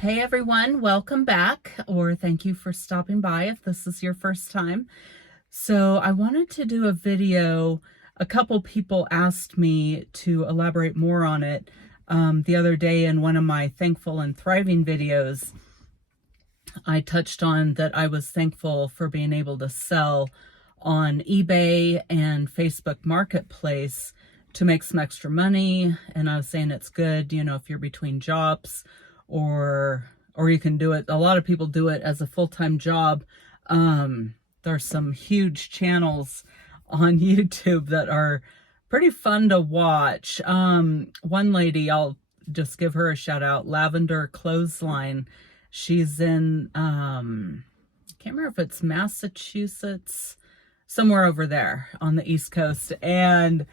Hey everyone, welcome back, or thank you for stopping by if this is your first time. So I wanted to do a video. A couple people asked me to elaborate more on it the other day in one of my Thankful and Thriving videos. I touched on that I was thankful for being able to sell on eBay and Facebook Marketplace to make some extra money. And I was saying it's good, you know, if you're between jobs or you can do it. A lot of people do it as a full-time job. There's some huge channels on YouTube that are pretty fun to watch. One lady, I'll just give her a shout out, Lavender Clothesline. She's in, I can't remember if it's Massachusetts, somewhere over there on the East Coast. And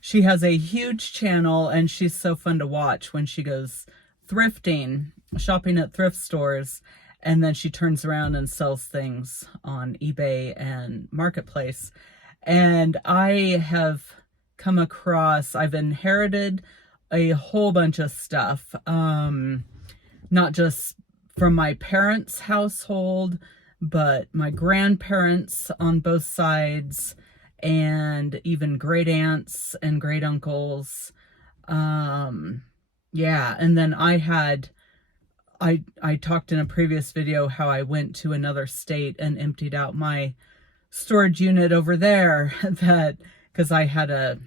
she has a huge channel and she's so fun to watch when she goes thrifting, shopping at thrift stores, and then she turns around and sells things on eBay and Marketplace. And I have come across, I've inherited a whole bunch of stuff, not just from my parents' household, but my grandparents on both sides, and even great aunts and great uncles. Yeah, and then I talked in a previous video how I went to another state and emptied out my storage unit over there, that because I had a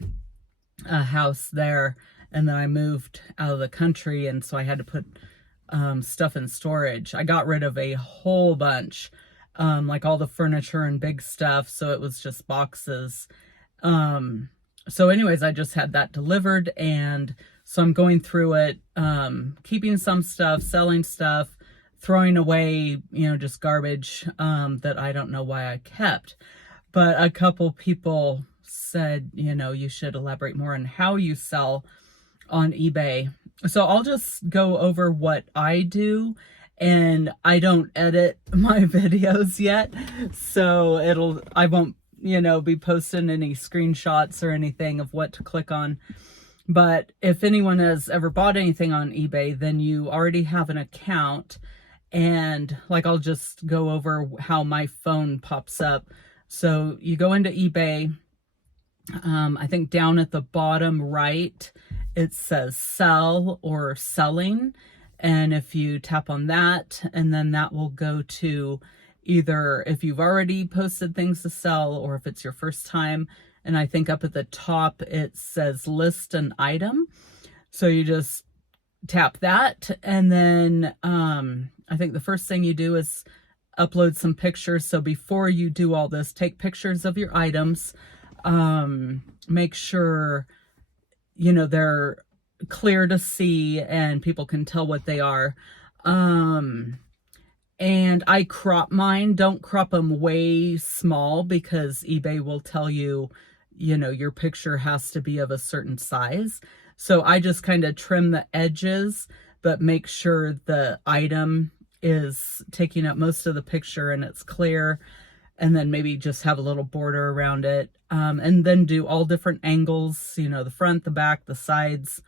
house there and then I moved out of the country, and so I had to put stuff in storage. I got rid of a whole bunch, like all the furniture and big stuff, so it was just boxes. So anyways, I just had that delivered, and so I'm going through it, keeping some stuff, selling stuff, throwing away, you know, just garbage that I don't know why I kept. But a couple people said, you know, you should elaborate more on how you sell on eBay. So I'll just go over what I do, and I don't edit my videos yet, so I won't, you know, be posting any screenshots or anything of what to click on. But if anyone has ever bought anything on eBay, then you already have an account, and like I'll just go over how my phone pops up. So you go into eBay, I think down at the bottom right, it says sell or selling. And if you tap on that, and then that will go to either if you've already posted things to sell or if it's your first time. And I think up at the top, it says list an item. So you just tap that. And then I think the first thing you do is upload some pictures. So before you do all this, take pictures of your items. Make sure, you know, they're clear to see and people can tell what they are. And I crop mine. Don't crop them way small, because eBay will tell you, you know, your picture has to be of a certain size. So I just kind of trim the edges, but make sure the item is taking up most of the picture and it's clear. And then maybe just have a little border around it. And then do all different angles, you know, the front, the back, the sides,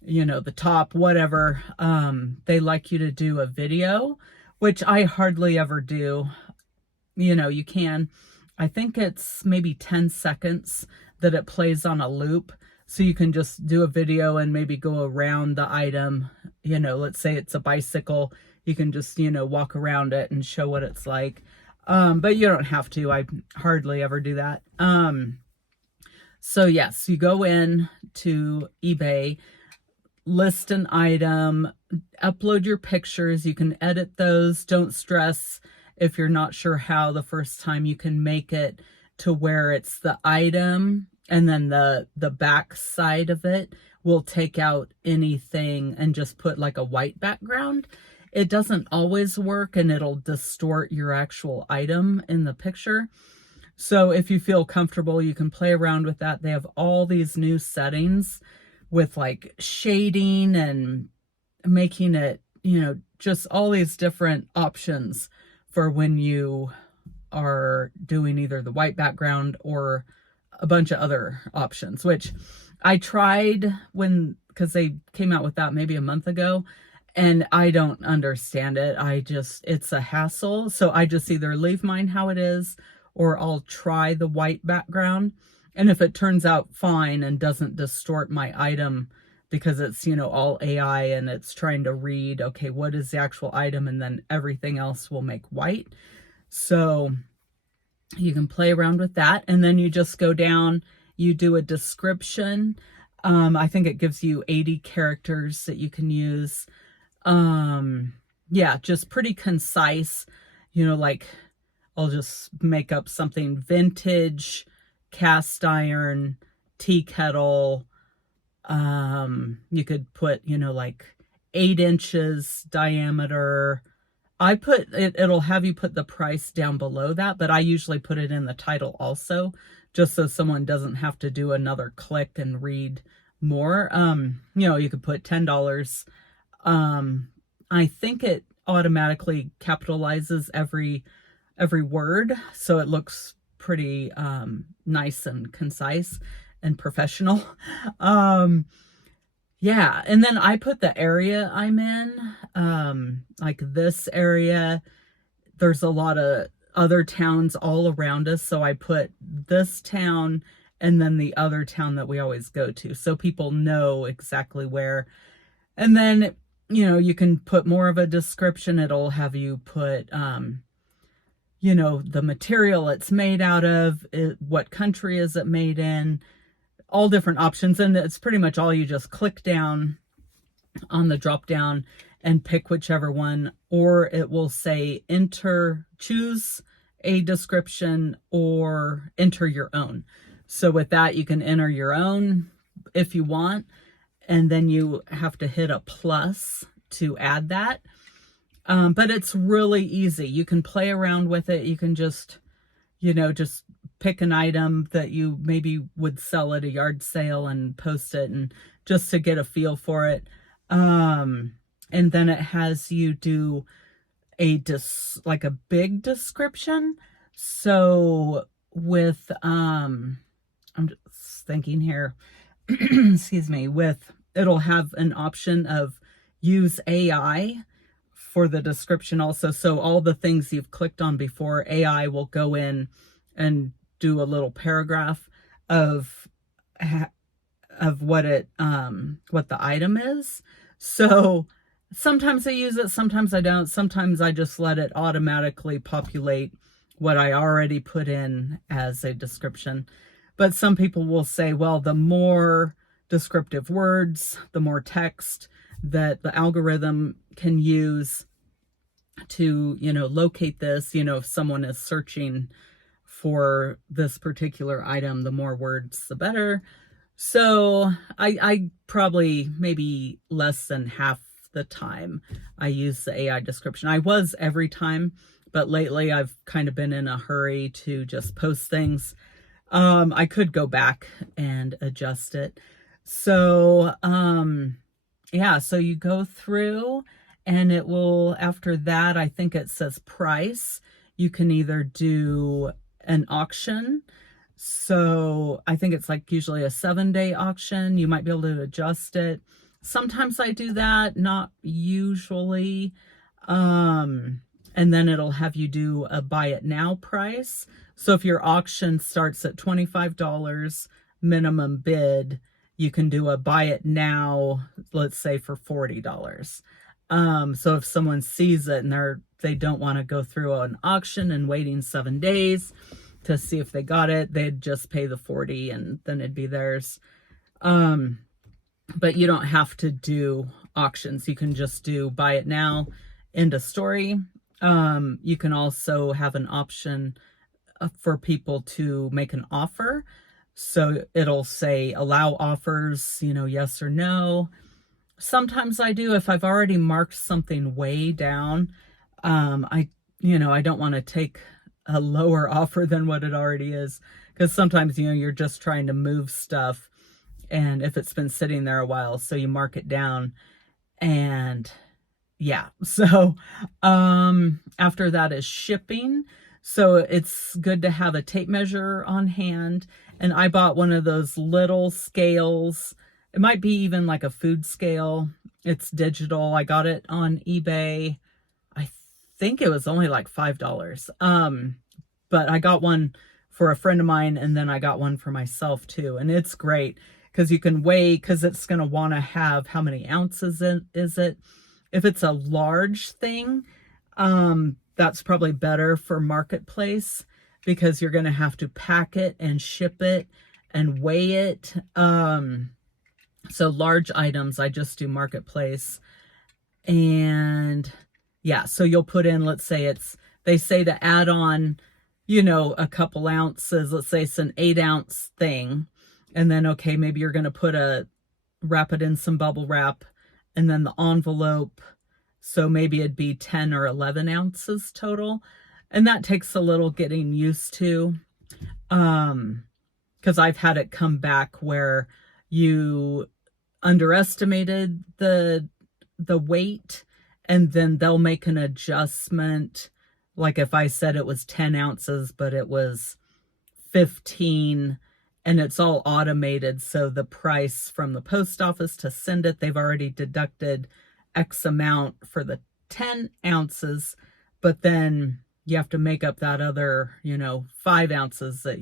you know, the top, whatever. They like you to do a video, which I hardly ever do. You know, you can, I think it's maybe 10 seconds that it plays on a loop. So you can just do a video and maybe go around the item. You know, let's say it's a bicycle. You can just, you know, walk around it and show what it's like. But you don't have to. I hardly ever do that. So yes, you go in to eBay, list an item, upload your pictures. You can edit those. Don't stress if you're not sure how the first time. You can make it to where it's the item, and then the back side of it will take out anything and just put like a white background. It doesn't always work, and it'll distort your actual item in the picture. So if you feel comfortable, you can play around with that. They have all these new settings with like shading and making it, you know, just all these different options for when you are doing either the white background or a bunch of other options, which I tried because they came out with that maybe a month ago, And I don't understand it. It's a hassle. So I just either leave mine how it is, or I'll try the white background. And if it turns out fine and doesn't distort my item, because it's, all AI and it's trying to read, okay, what is the actual item? And then everything else will make white. So you can play around with that. And then you just go down, you do a description. I think it gives you 80 characters that you can use. Yeah, just pretty concise, like I'll just make up something: vintage, cast iron, tea kettle. You could put, like 8 inches diameter. It'll have you put the price down below that, but I usually put it in the title also, just so someone doesn't have to do another click and read more. You could put $10. I think it automatically capitalizes every word, so it looks pretty nice and concise and professional. Yeah, and then I put the area I'm in, like this area. There's a lot of other towns all around us, so I put this town and then the other town that we always go to, so people know exactly where. And then, you can put more of a description. It'll have you put, the material it's made out of, what country is it made in, all different options. And it's pretty much all, you just click down on the drop down and pick whichever one, or it will say choose a description or enter your own. So with that, you can enter your own if you want, and then you have to hit a plus to add that. But it's really easy. You can play around with it. You can just pick an item that you maybe would sell at a yard sale and post it, and just to get a feel for it. And then it has you do like a big description. So with, I'm just thinking here, excuse me, it'll have an option of use AI for the description also. So all the things you've clicked on before, AI will go in and do a little paragraph of what the item is. So sometimes I use it, sometimes I don't. Sometimes I just let it automatically populate what I already put in as a description. But some people will say, well, the more descriptive words, the more text that the algorithm can use to, locate this, if someone is searching for this particular item, the more words, the better. So I probably maybe less than half the time I use the AI description. I was every time, but lately I've kind of been in a hurry to just post things. I could go back and adjust it. So, yeah, so you go through and it will, after that, I think it says price. You can either do an auction. So I think it's like usually a 7-day auction. You might be able to adjust it. Sometimes I do that, not usually. And then it'll have you do a buy it now price. So if your auction starts at $25 minimum bid, you can do a buy it now, let's say for $40. So if someone sees it and they don't want to go through an auction and waiting 7 days to see if they got it, they'd just pay the $40 and then it'd be theirs. But you don't have to do auctions. You can just do buy it now, end of story. You can also have an option for people to make an offer. So it'll say allow offers, yes or no. Sometimes I do, if I've already marked something way down, I don't want to take a lower offer than what it already is, because sometimes, you're just trying to move stuff, and if it's been sitting there a while, so you mark it down. And yeah, so after that is shipping. So it's good to have a tape measure on hand, and I bought one of those little scales. It might be even like a food scale, It's digital. I got it on eBay. I think it was only like $5. But I got one for a friend of mine, and then I got one for myself too. And it's great because you can weigh, because it's going to want to have how many ounces is it. If it's a large thing, that's probably better for marketplace, because you're going to have to pack it and ship it and weigh it. So large items, I just do marketplace. And yeah, so you'll put in, let's say they say to add on, a couple ounces. Let's say it's an 8-ounce thing. And then, okay, maybe you're going to wrap it in some bubble wrap, and then the envelope. So maybe it'd be 10 or 11 ounces total. And that takes a little getting used to. Because I've had it come back where you underestimated the weight, and then they'll make an adjustment. Like if I said it was 10 ounces, but it was 15, and it's all automated. So the price from the post office to send it, they've already deducted X amount for the 10 ounces, but then you have to make up that other, 5 ounces that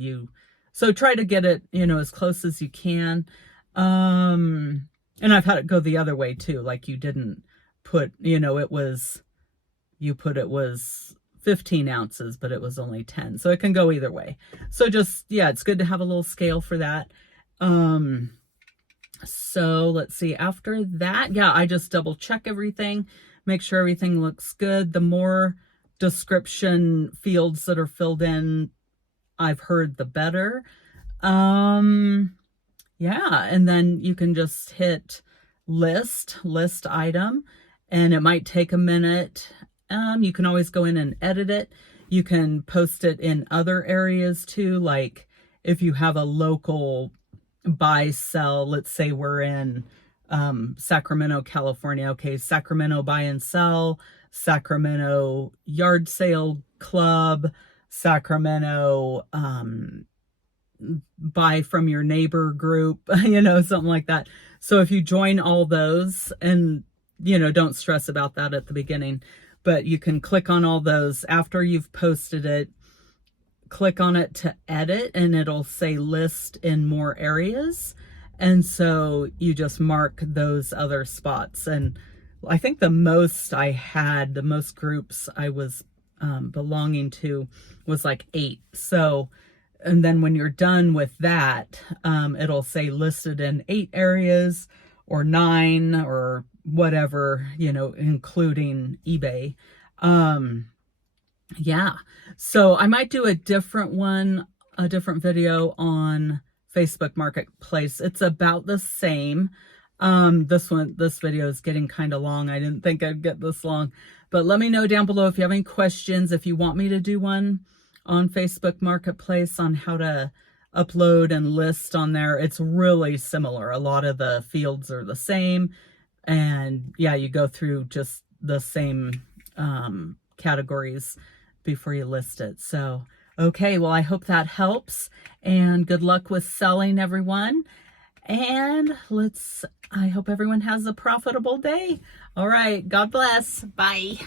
so try to get it, as close as you can. And I've had it go the other way too. Like you didn't put, it was 15 ounces, but it was only 10. So it can go either way. So just, yeah, it's good to have a little scale for that. So let's see, after that, yeah, I just double check everything, make sure everything looks good. The more description fields that are filled in, I've heard, the better. Yeah, and then you can just hit list item, and it might take a minute. You can always go in and edit it. You can post it in other areas too. Like if you have a local buy, sell, let's say we're in Sacramento, California. Okay, Sacramento buy and sell, Sacramento yard sale club, Sacramento buy from your neighbor group, something like that. So if you join all those, and don't stress about that at the beginning, but you can click on all those after you've posted it, click on it to edit, and it'll say list in more areas. And so you just mark those other spots. And I think the most groups I was belonging to was like 8. So, and then when you're done with that, it'll say listed in 8 areas or 9 or whatever, including eBay. Yeah, so I might do a different video on Facebook Marketplace. It's about the same. This video is getting kind of long. I didn't think I'd get this long, but let me know down below if you have any questions, if you want me to do one on Facebook Marketplace on how to upload and list on there. It's really similar. A lot of the fields are the same. And yeah, you go through just the same categories before you list it. So, okay, well, I hope that helps, and good luck with selling, everyone. And I hope everyone has a profitable day. All right, God bless. Bye.